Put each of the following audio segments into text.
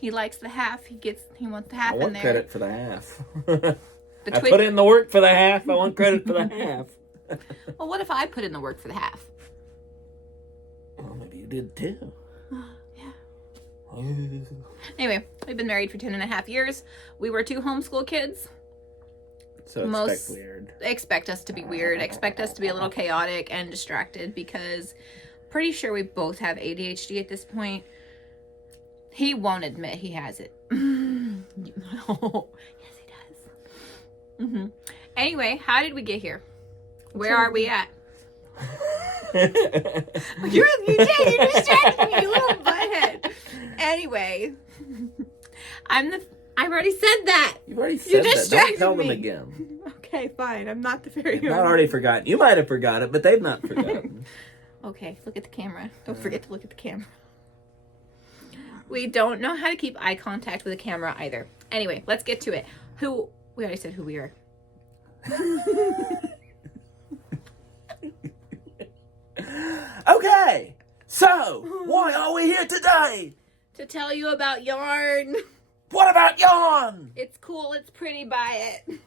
He likes the half. He wants the half in there. I want credit for the half. I put in the work for the half. I want credit for the half. Well, what if I put in the work for the half? Well, maybe you did too. Yeah. Anyway, we've been married for 10.5 years. We were 2 homeschool kids. So expect us to be weird. Expect us to be a little chaotic and distracted because pretty sure we both have ADHD at this point. He won't admit he has it. No. Yes, he does. Mm-hmm. Anyway, how did we get here? Where are we at? You distracted me, you little butthead. Anyway, I've already said that. You've already said that. Don't tell them again. Okay, fine. I'm not the fairy. Not already forgotten. You might have forgot it, but they've not forgotten. Okay, look at the camera. Don't forget to look at the camera. We don't know how to keep eye contact with the camera either. Anyway, let's get to it. We already said who we are. Okay, so why are we here today? To tell you about yarn. What about yarn? It's cool, it's pretty, buy it.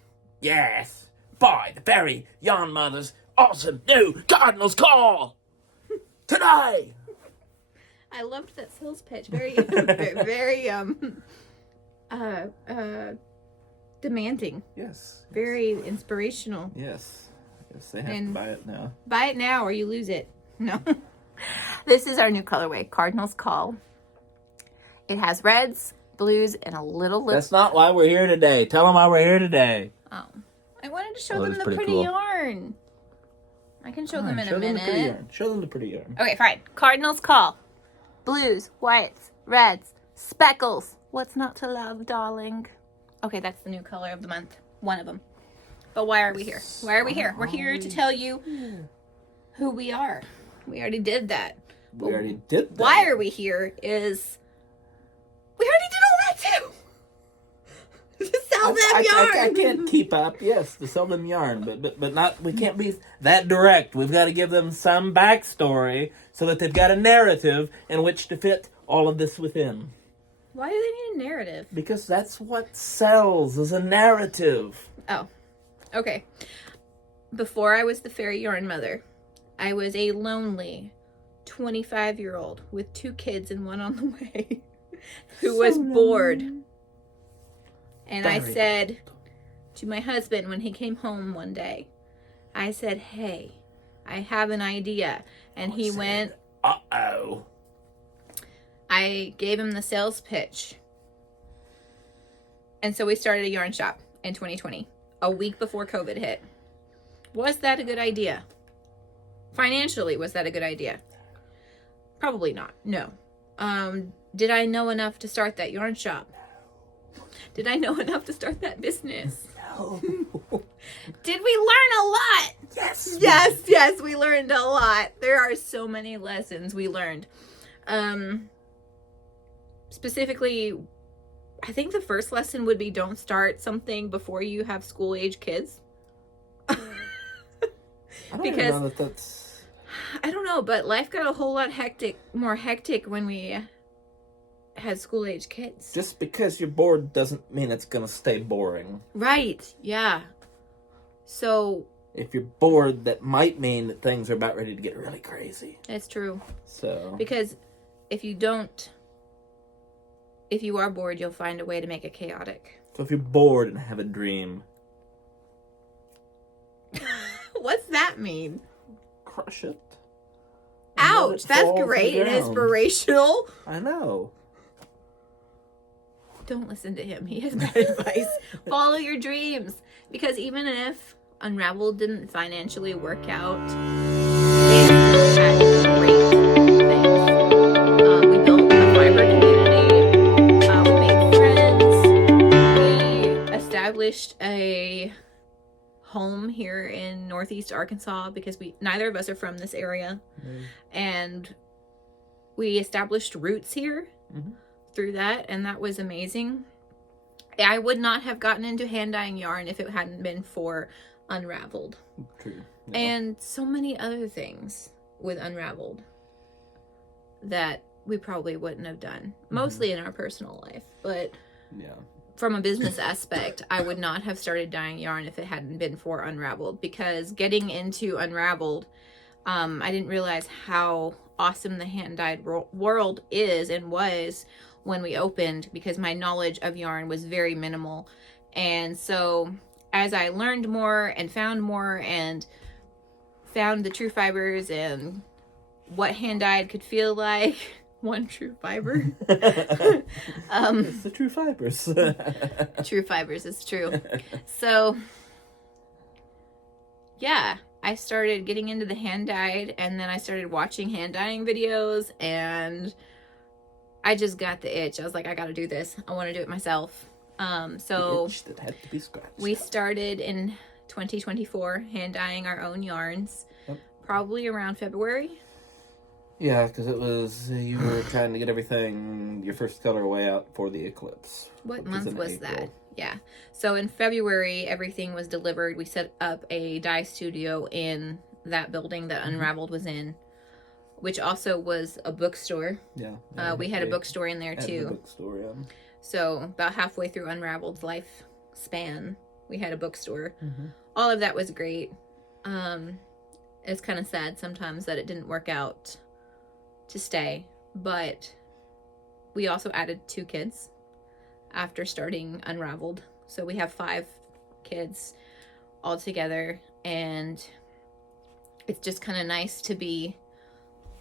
Yes, buy the Fairy Yarn Mother's awesome new Cardinal's Call today. I loved that sales pitch. Very, very, demanding. Yes. Very inspirational. Yes. Yes, they have to buy it now. Buy it now or you lose it. No. This is our new colorway, Cardinal's Call. It has reds, blues, and a little... That's not why we're here today. Tell them why we're here today. Oh. I wanted to show them the pretty yarn. I can show them in a minute. Show them the pretty yarn. Okay, fine. Cardinal's Call. Blues, whites, reds, speckles. What's not to love, darling? Okay, that's the new color of the month. One of them. But why are we here? Why are we here? We're here to tell you who we are. We already did that. We already did that. Why are we here is... We already did all that too! To sell them yarn! I can't keep up. Yes, to sell them yarn. But not... We can't be that direct. We've got to give them some backstory so that they've got a narrative in which to fit all of this within. Why do they need a narrative? Because that's what sells, is a narrative. Oh. Okay. Before I was the Fairy Yarn Mother, I was a lonely 25-year-old with 2 kids and one on the way who was bored. And I said to my husband when he came home one day, I said, hey, I have an idea. And he went, uh-oh. I gave him the sales pitch. And so we started a yarn shop in 2020. A week before COVID hit. Was that a good idea? Financially, was that a good idea? Probably not. No. Did I know enough to start that yarn shop? Did I know enough to start that business? No. Did we learn a lot? Yes. Yes, we learned a lot. There are so many lessons we learned. Specifically, I think the first lesson would be don't start something before you have school-age kids. I don't know, but life got a whole lot more hectic when we had school-age kids. Just because you're bored doesn't mean it's going to stay boring. Right, yeah. So... If you're bored, that might mean that things are about ready to get really crazy. It's true. So... Because if you are bored, you'll find a way to make it chaotic. So if you're bored and have a dream... What's that mean? Crush it. Ouch, that's great and inspirational. I know. Don't listen to him. He has bad advice. Follow your dreams. Because even if Unraveled didn't financially work out, it had great things. We built a fiber community. We made friends. We established a home here in Northeast Arkansas because neither of us are from this area. And we established roots here through that, and that was amazing. I would not have gotten into hand dyeing yarn if it hadn't been for Unraveled. True. No. And so many other things with Unraveled that we probably wouldn't have done. Mostly in our personal life, but Yeah. from a business aspect, I would not have started dyeing yarn if it hadn't been for Unraveled, because getting into Unraveled, I didn't realize how awesome the hand-dyed world is and was when we opened, because my knowledge of yarn was very minimal. And so as I learned more and found the true fibers and what hand-dyed could feel like, one true fiber. It's the true fibers. True fibers, it's true. So, yeah, I started getting into the hand-dyed, and then I started watching hand-dyeing videos, and I just got the itch. I was like, I gotta do this. I want to do it myself. So the itch that had to be scratched. We started in 2024 hand-dyeing our own yarns, probably around February. Yeah, because it was, you were trying to get everything, your first colorway out for the eclipse. What month was that? Yeah. So in February, everything was delivered. We set up a dye studio in that building that Unraveled was in, which also was a bookstore. Yeah. We had a bookstore in there too. The bookstore, yeah. So about halfway through Unraveled's lifespan, we had a bookstore. All of that was great. It's kind of sad sometimes that it didn't work out to stay, but we also added 2 kids after starting Unraveled. So we have 5 kids all together, and it's just kind of nice to be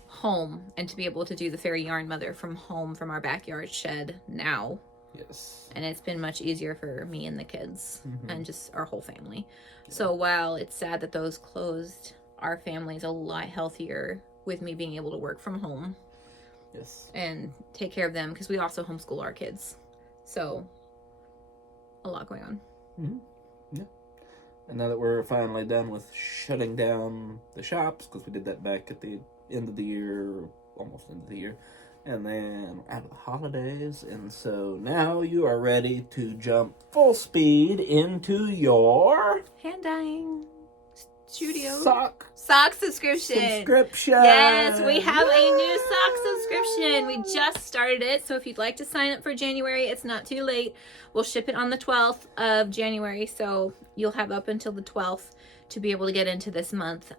home and to be able to do the Fairy Yarn Mother from home, from our backyard shed now. Yes. And it's been much easier for me and the kids and just our whole family. So while it's sad that those closed, our family's a lot healthier with me being able to work from home. Yes. And take care of them, because we also homeschool our kids. So a lot going on. Yeah. And now that we're finally done with shutting down the shops, because we did that back at the end of the year, almost end of the year, and then out of the holidays, and so now you are ready to jump full speed into your Hand dyeing studio. sock subscription. Yes, we have a new sock subscription. We just started it, so if you'd like to sign up for January, it's not too late. We'll ship it on the 12th of January, so you'll have up until the 12th to be able to get into this month.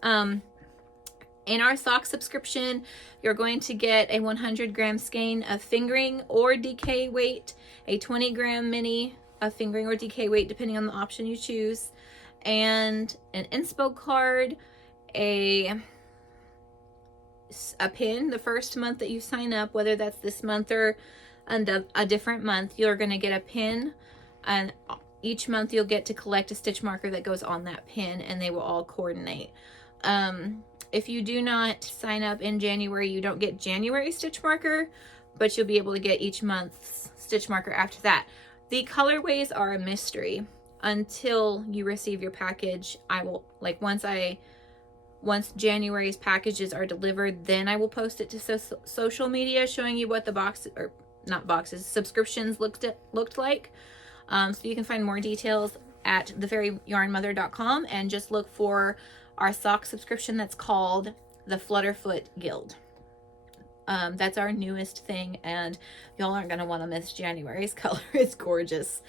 In our sock subscription, you're going to get a 100-gram skein of fingering or DK weight, a 20-gram mini of fingering or DK weight, depending on the option you choose, and an inspo card, a pin the first month that you sign up, whether that's this month or a different month. You're going to get a pin, and each month you'll get to collect a stitch marker that goes on that pin, and they will all coordinate. If you do not sign up in January, you don't get January stitch marker, but you'll be able to get each month's stitch marker after that. The colorways are a mystery until you receive your package. I will, once January's packages are delivered, then I will post it to social media showing you what the subscriptions looked like. So you can find more details at thefairyyarnmother.com and just look for our sock subscription that's called the Flutterfoot Guild. That's our newest thing, and y'all aren't going to want to miss January's color. It's gorgeous.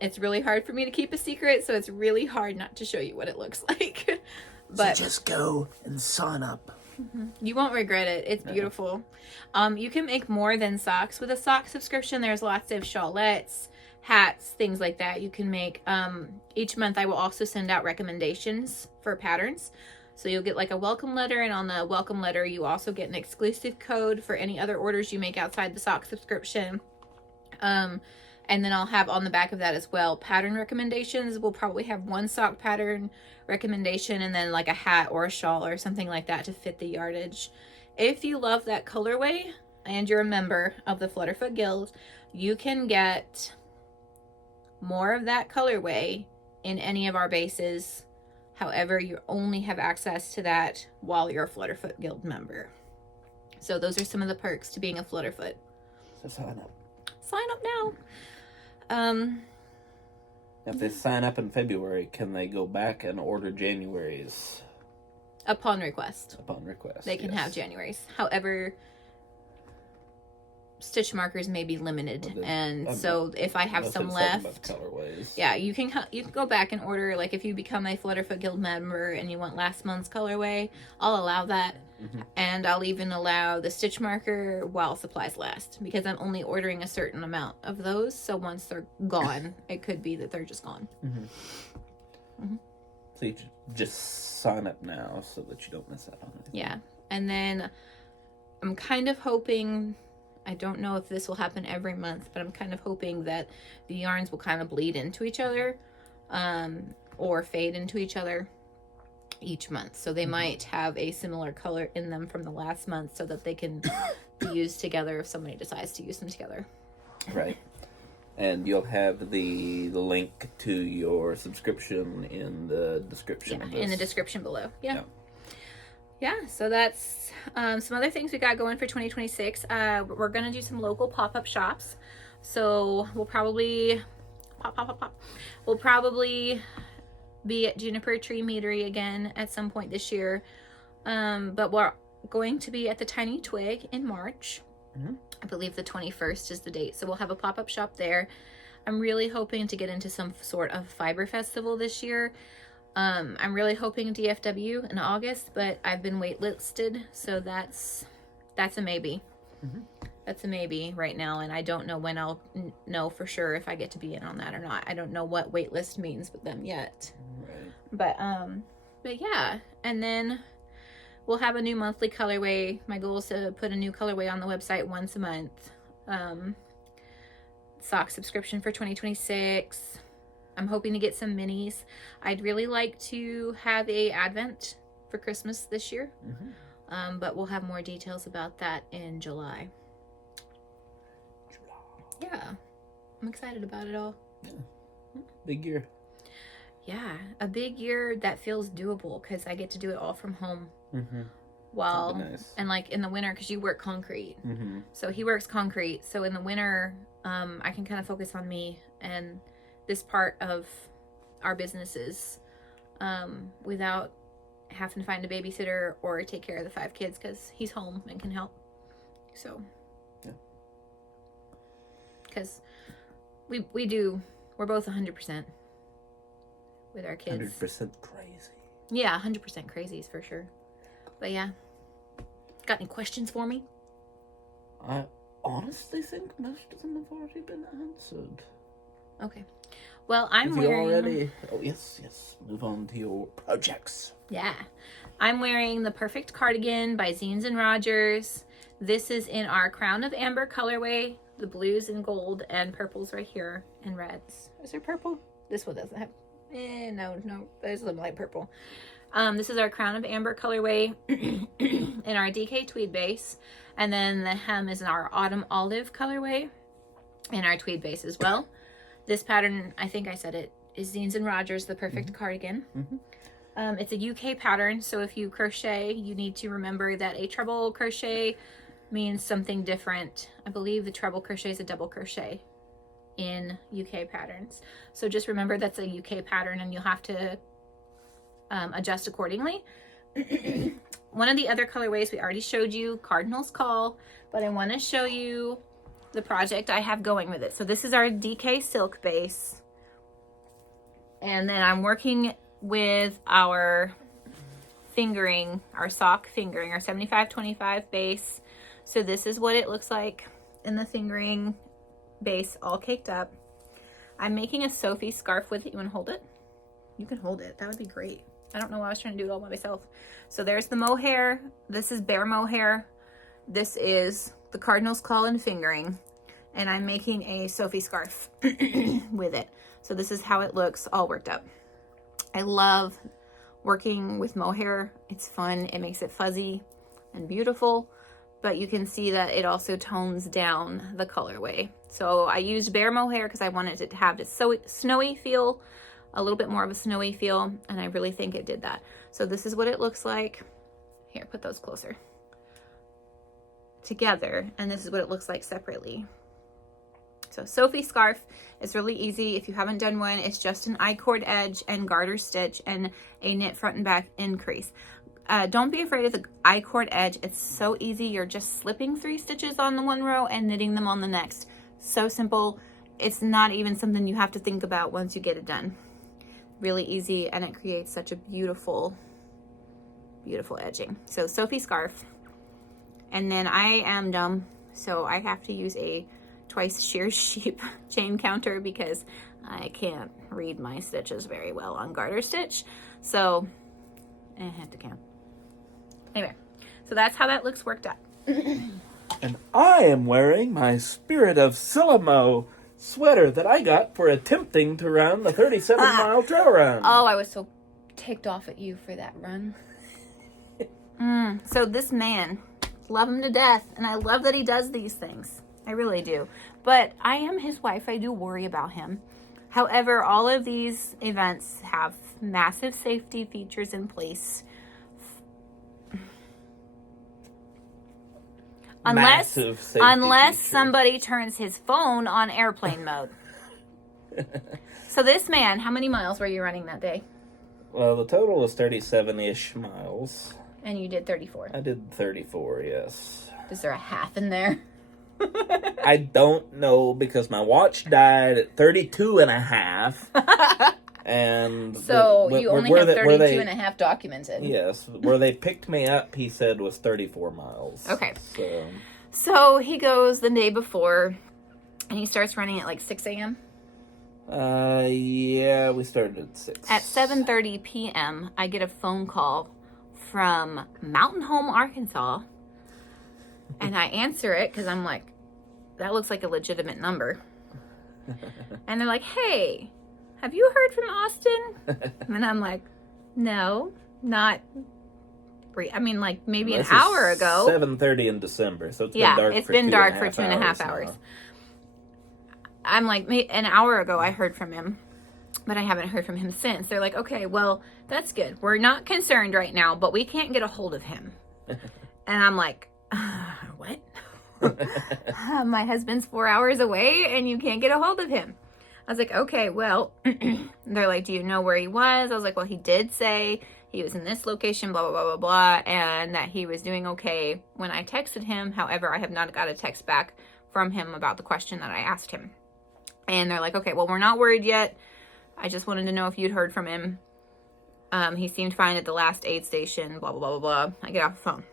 It's really hard for me to keep a secret, so it's really hard not to show you what it looks like. But so just go and sign up. You won't regret it. It's beautiful. You can make more than socks with a sock subscription. There's lots of shawlettes, hats, things like that you can make. Each month I will also send out recommendations for patterns. So you'll get like a welcome letter, and on the welcome letter you also get an exclusive code for any other orders you make outside the sock subscription. And then I'll have on the back of that as well pattern recommendations. We'll probably have one sock pattern recommendation and then like a hat or a shawl or something like that to fit the yardage. If you love that colorway and you're a member of the Flutterfoot Guild, you can get more of that colorway in any of our bases. However, you only have access to that while you're a Flutterfoot Guild member. So those are some of the perks to being a Flutterfoot. So sign up. Sign up now. If they sign up in February, can they go back and order January's? Upon request. Upon request. They can have January's. However, stitch markers may be limited, Well, and I'm so if I have not some concerned about left, colorways. yeah, you can go back and order. Like if you become a Flutterfoot Guild member and you want last month's colorway, I'll allow that. And I'll even allow the stitch marker while supplies last, because I'm only ordering a certain amount of those. So once they're gone, it could be that they're just gone. So you just sign up now so that you don't miss out on anything. Yeah. And then I'm kind of hoping, I don't know if this will happen every month, but I'm kind of hoping that the yarns will kind of bleed into each other, or fade into each other each month. So they might have a similar color in them from the last month so that they can be used together if somebody decides to use them together. Right. And you'll have the link to your subscription in the description of this. In the description below. Yeah, so that's some other things we got going for 2026. We're going to do some local pop-up shops. So we'll probably We'll probably be at Juniper Tree Meadery again at some point this year. But we're going to be at the Tiny Twig in March. I believe the 21st is the date. So we'll have a pop-up shop there. I'm really hoping to get into some sort of fiber festival this year. I'm really hoping DFW in August, but I've been waitlisted, so that's a maybe. That's a maybe right now, and I don't know when I'll know for sure if I get to be in on that or not. I don't know what waitlist means with them yet. But yeah, and then we'll have a new monthly colorway. My goal is to put a new colorway on the website once a month. Sock subscription for 2026. I'm hoping to get some minis. I'd really like to have a advent for Christmas this year. But we'll have more details about that in July. Yeah, I'm excited about it all. Big year. Yeah, a big year that feels doable because I get to do it all from home. While nice. And like in the winter, because you work concrete, so he works concrete. So in the winter, I can kind of focus on me and this part of our businesses without having to find a babysitter or take care of the 5 kids because he's home and can help. So because we're both 100% with our kids. 100% crazy. Yeah, 100% crazies for sure. But yeah, got any questions for me? I honestly think most of them have already been answered. Okay. Well, I'm Have you wearing... already... Oh, yes. Move on to your projects. Yeah. I'm wearing the Perfect Cardigan by Zines and Rogers. This is in our Crown of Amber colorway. The blues and gold and purples right here and reds. Is there purple? This one doesn't have... no. There's a light purple. This is our Crown of Amber colorway in our DK tweed base. And then the hem is in our Autumn Olive colorway in our tweed base as well. This pattern, I think I said it, is Zines and Rogers, the Perfect Cardigan. It's a UK pattern, so if you crochet, you need to remember that a treble crochet means something different. I believe the treble crochet is a double crochet in UK patterns. So just remember that's a UK pattern and you'll have to adjust accordingly. One of the other colorways we already showed you, Cardinal's Call, but I want to show you the project I have going with it. So this is our DK silk base. And then I'm working with our fingering, our sock fingering, our 75-25 base. So this is what it looks like in the fingering base, all caked up. I'm making a Sophie scarf with it. You want to hold it? You can hold it. That would be great. I don't know why I was trying to do it all by myself. So there's the mohair. This is bare mohair. This is the Cardinal's Call and fingering. And I'm making a Sophie scarf with it. So this is how it looks all worked up. I love working with mohair. It's fun. It makes it fuzzy and beautiful. But you can see that it also tones down the colorway. So I used bare mohair because I wanted it to have this snowy feel, a little bit more of a snowy feel, and I really think it did that. So this is what it looks like. Here, put those closer. Together, and this is what it looks like separately. So Sophie scarf is really easy. If you haven't done one, it's just an I-cord edge and garter stitch and a knit front and back increase. Don't be afraid of the I-cord edge. It's so easy. You're just slipping 3 stitches on the one row and knitting them on the next. So simple. It's not even something you have to think about once you get it done. Really easy, and it creates such a beautiful, beautiful edging. So Sophie scarf. And then I am dumb, so I have to use a twice shear sheep chain counter because I can't read my stitches very well on garter stitch. So I have to count. Anyway, so that's how that looks worked out. And I am wearing my Spirit of Silamo sweater that I got for attempting to run the 37-mile trail run. Oh, I was so ticked off at you for that run. So this man, love him to death, and I love that he does these things. I really do. But I am his wife. I do worry about him. However, all of these events have massive safety features in place. Unless somebody turns his phone on airplane mode. So this man, how many miles were you running that day? Well, the total was 37-ish miles. And you did 34. I did 34, yes. Is there a half in there? I don't know because my watch died at 32 and a half. And so you only have 32 and a half documented. Yes. Where they picked me up, he said, was 34 miles. Okay. So he goes the day before, and he starts running at like 6 a.m.? Yeah, we started at 6. At 7:30 p.m., I get a phone call from Mountain Home, Arkansas, and I answer it because I'm like, that looks like a legitimate number. And they're like, hey, have you heard from Austin? And I'm like, no, not. I mean, like maybe an hour ago. 7:30 in December, so it's been dark. It's been dark for 2.5 hours. I'm like, an hour ago I heard from him, but I haven't heard from him since. They're like, okay, well, that's good. We're not concerned right now, but we can't get a hold of him. And I'm like, what? My husband's 4 hours away and you can't get a hold of him. I was like, okay, well, they're like, do you know where he was? I was like, well, he did say he was in this location, blah, blah, blah, blah, blah, and that he was doing okay when I texted him. However, I have not got a text back from him about the question that I asked him. And they're like, okay, well, we're not worried yet. I just wanted to know if you'd heard from him. He seemed fine at the last aid station, blah, blah, blah, blah, blah. I get off the phone.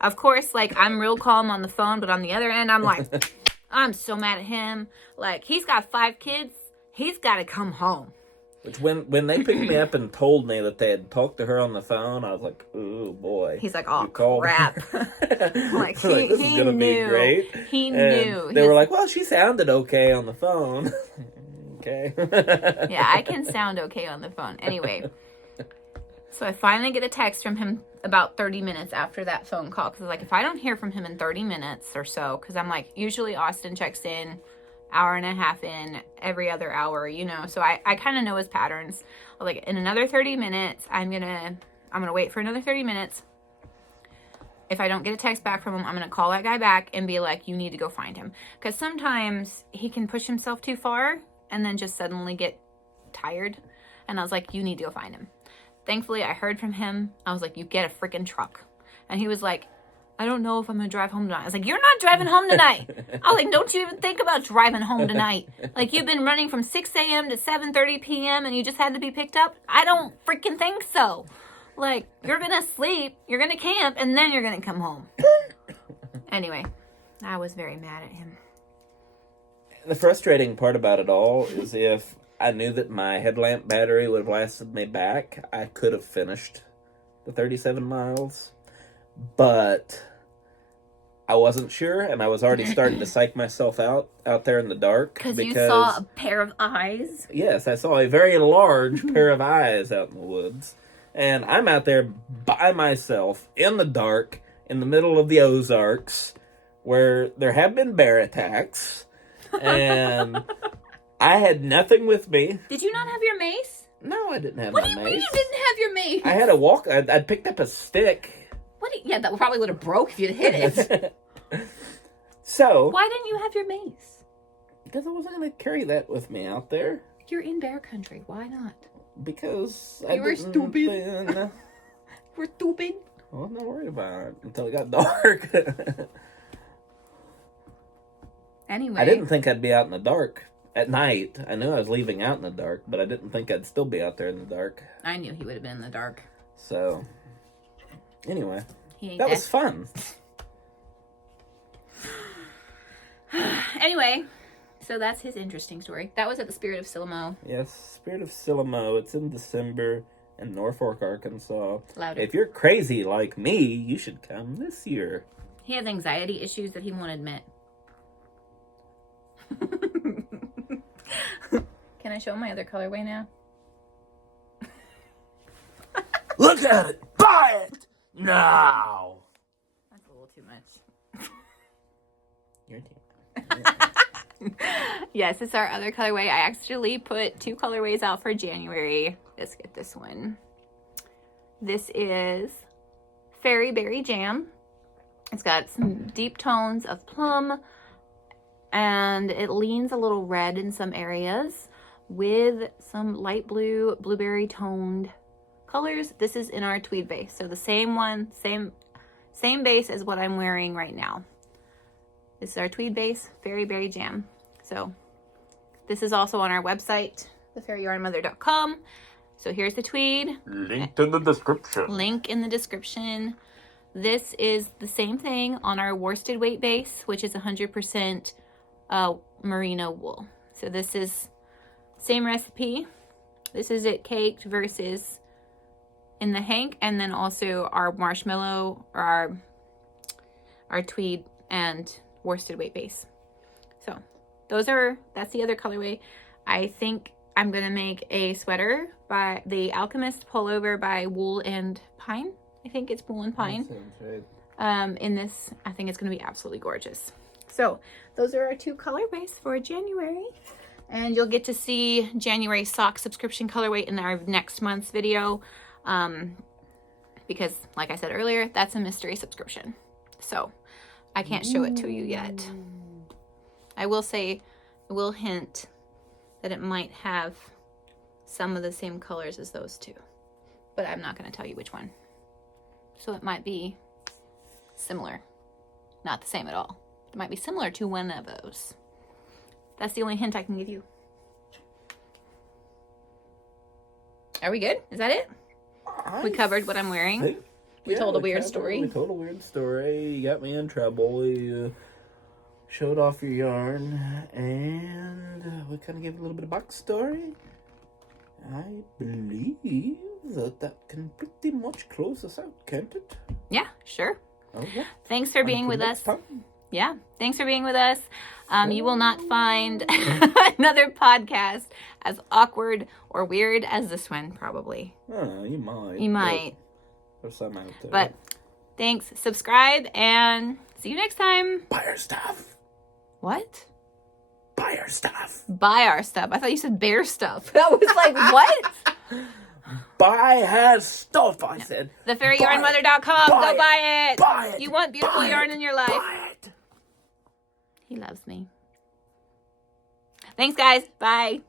Of course, like, I'm real calm on the phone, but on the other end, I'm like, I'm so mad at him. Like, he's got 5 kids. He's got to come home. Which when they picked me up and told me that they had talked to her on the phone, I was like, "Ooh boy!" He's like, "Oh crap!" Like he this is gonna be great. He knew. They were like, "Well, she sounded okay on the phone." Okay. Yeah, I can sound okay on the phone. Anyway, so I finally get a text from him about 30 minutes after that phone call because like if I don't hear from him in 30 minutes or so, because I'm like usually Austin checks in. Hour and a half in every other hour, you know, so I kind of know his patterns. Like in another 30 minutes, I'm gonna wait for another 30 minutes. If I don't get a text back from him, I'm gonna call that guy back and be like, you need to go find him, because sometimes he can push himself too far and then just suddenly get tired. And I was like, you need to go find him. Thankfully, I heard from him. I was like, you get a freaking truck. And he was like, I don't know if I'm going to drive home tonight. I was like, you're not driving home tonight. I was like, don't you even think about driving home tonight. Like, you've been running from 6 a.m. to 7:30 p.m. and you just had to be picked up? I don't freaking think so. Like, you're going to sleep, you're going to camp, and then you're going to come home. Anyway, I was very mad at him. The frustrating part about it all is if I knew that my headlamp battery would have lasted me back, I could have finished the 37 miles. But I wasn't sure, and I was already starting to psych myself out there in the dark. Because you saw a pair of eyes? Yes, I saw a very large pair of eyes out in the woods. And I'm out there by myself, in the dark, in the middle of the Ozarks, where there have been bear attacks. And I had nothing with me. Did you not have your mace? No, I didn't have my mace. What do you mean you didn't have your mace? I had a walk. I'd picked up a stick. Yeah, that probably would have broke if you'd hit it. So. Why didn't you have your mace? Because I wasn't going to carry that with me out there. You're in bear country. Why not? Because you were stupid. We're stupid. I wasn't worried about it until it got dark. Anyway. I didn't think I'd be out in the dark at night. I knew I was leaving out in the dark, but I didn't think I'd still be out there in the dark. I knew he would have been in the dark. So, anyway, that was fun. Anyway, so that's his interesting story. That was at the Spirit of Silamo. Yes, Spirit of Silamo. It's in December in Norfolk, Arkansas. Louder. If you're crazy like me, you should come this year. He has anxiety issues that he won't admit. Can I show him my other colorway now? Look at it! Buy it! Now! That's a little too much. Your team. Yes, it's our other colorway. I actually put 2 colorways out for January. Let's get this one. This is Fairy Berry Jam. It's got some deep tones of plum, and it leans a little red in some areas with some light blue, blueberry toned colors. This is in our tweed base. So the same one, same base as what I'm wearing right now. This is our tweed base, Fairy Berry Jam. So this is also on our website, thefairyarnmother.com. So here's the tweed. Linked in the description. Link in the description. This is the same thing on our worsted weight base, which is 100% merino wool. So this is same recipe. This is it caked versus in the hank, and then also our marshmallow or our tweed and worsted weight base. So that's the other colorway. I think I'm gonna make a sweater by the Alchemist pullover by Wool and Pine. I think it's Wool and Pine. That sounds right. In this, I think it's gonna be absolutely gorgeous. So those are our 2 colorways for January. And you'll get to see January sock subscription colorway in our next month's video. Because like I said earlier, that's a mystery subscription. So I can't show it to you yet. I will hint that it might have some of the same colors as those 2, but I'm not going to tell you which one. So it might be similar, not the same at all. It might be similar to one of those. That's the only hint I can give you. Are we good? Is that it? We covered what I'm wearing. We told a weird story. We told a weird story. You got me in trouble. You showed off your yarn, and we kind of gave a little bit of backstory. I believe that can pretty much close us out, can't it? Yeah, sure. Okay. Thanks for being with us. Time. Yeah, thanks for being with us. You will not find another podcast as awkward or weird as this one, probably. Oh, you might. You might. There's some out there. But thanks. Subscribe and see you next time. Buy our stuff. What? Buy our stuff. Buy our stuff. I thought you said bear stuff. I was like, what? Buy her stuff, I said. Thefairyarnmother.com. Go buy it. Buy it. You want beautiful yarn in your life. Buy it. He loves me. Thanks, guys. Bye.